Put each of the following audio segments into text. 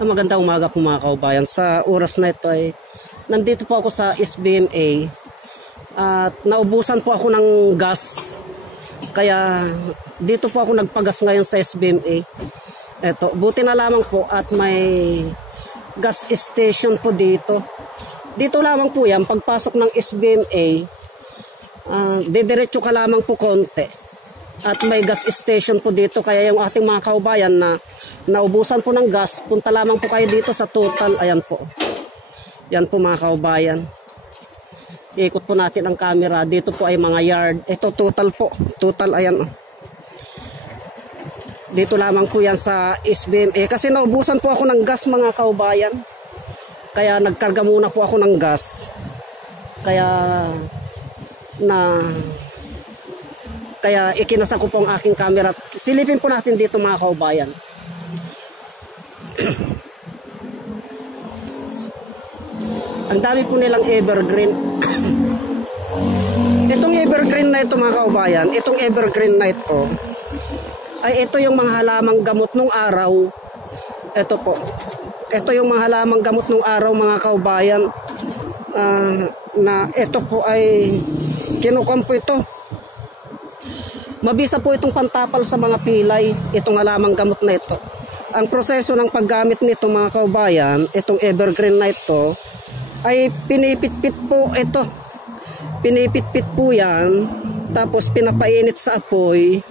Magandang umaga po mga kaubayan. Sa oras na ito ay nandito po ako sa SBMA at naubusan po ako ng gas. Kaya dito po ako nagpagas ngayon sa SBMA. Eto, buti na lamang po at may gas station po dito. Dito lamang po yan, pagpasok ng SBMA, didiretso ka lamang po konti. At may gas station po dito, kaya yung ating mga kaubayan na naubusan po ng gas, punta lamang po kayo dito sa Total. Ayan po. Yan po mga kaubayan. Iikot po natin ang camera. Dito po ay mga yard. Ito Total po. Total, ayan. Dito lamang po yan sa SBMA. Kasi naubusan po ako ng gas mga kaubayan. Kaya nagkarga muna po ako ng gas. Kaya ikinasa ko po ang aking camera. Silipin po natin dito mga kaubayan. Ang dami po nilang evergreen. Itong evergreen na ito mga kaubayan, itong evergreen na ito, ay ito yung mga halamang gamot nung araw. Ito po. Ito yung mga halamang gamot nung araw mga kaubayan. Na ito po ay kinukuha po ito. Mabisa po itong pantapal sa mga pilay, itong halamang gamot na ito. Ang proseso ng paggamit nito mga kaubayan, itong evergreen na ito, ay pinipit-pit po ito. Pinipit-pit po yan, tapos pinapainit sa apoy.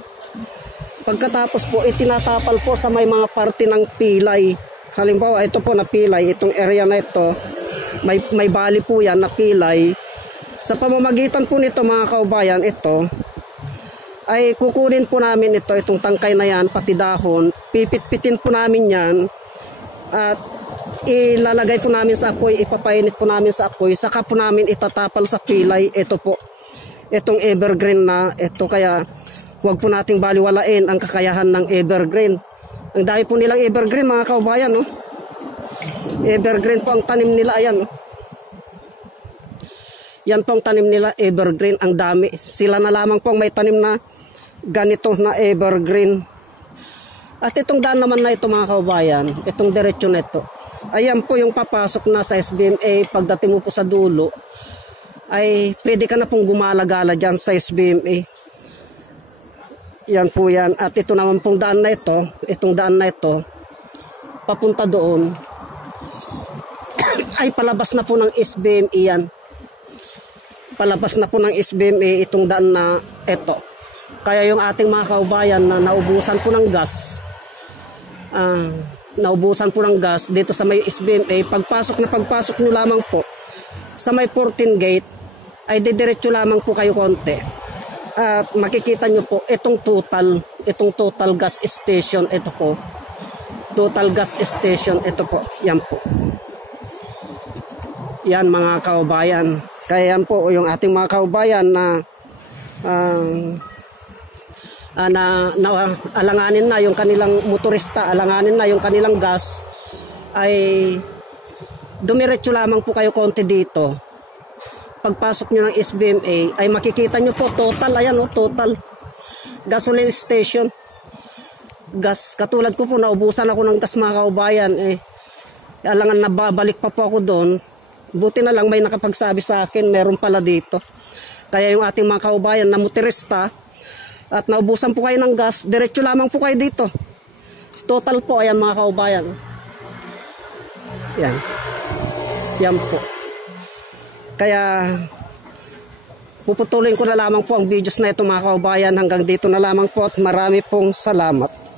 Pagkatapos po, itinatapal po sa may mga parte ng pilay. Halimbawa, ito po na pilay, itong area na ito, may bali po yan na pilay. Sa pamamagitan po nito mga kaubayan, ito, ay kukunin po namin ito, itong tangkay na yan, pati dahon, pipit-pitin po namin yan, at ilalagay po namin sa apoy, ipapainit po namin sa apoy, saka po namin itatapal sa pilay. Ito po, itong evergreen na ito, kaya huwag po nating baliwalain ang kakayahan ng evergreen. Ang dami po nilang evergreen mga kaubayan, no? Evergreen po ang tanim nila, ayan, no? Yan po ang tanim nila, evergreen, ang dami. Sila na lamang po ang may tanim na ganito na evergreen. At itong daan naman na ito mga kaubayan, itong diretsyo na ito, ayan po yung papasok na sa SBMA. Pagdating mo po sa dulo, ay pwede ka na pong gumala-gala dyan sa SBMA. Yan po yan. At ito naman pong daan na ito, itong daan na ito, papunta doon, ay palabas na po ng SBMA yan. Palabas na po ng SBMA itong daan na ito. Kaya yung ating mga kaubayan na naubusan po ng gas, dito sa may SBMA, pagpasok nyo lamang po sa may 14 gate, ay didiretso lamang po kayo konti. At makikita nyo po itong total gas station. Ito po, Total gas station. Ito po, yan po. Yan mga kaubayan. Kaya yan po yung ating mga kaubayan na alanganin na yung kanilang motorista, alanganin na yung kanilang gas, ay dumiretso lamang po kayo konti dito. Pagpasok nyo ng SBMA, ay makikita nyo po Total, ayan o, Total gasoline station. Gas, katulad ko po, naubusan ako ng gas mga kaubayan, alangan na babalik pa po ako doon. Buti na lang may nakapagsabi sa akin, meron pala dito. Kaya yung ating mga kaubayan na motorista at naubusan po kayo ng gas, diretso lamang po kayo dito. Total po, ayan mga kaubayan. Yan. Yan po. Kaya puputulin ko na lamang po ang videos na ito mga kaubayan. Hanggang dito na lamang po at marami pong salamat.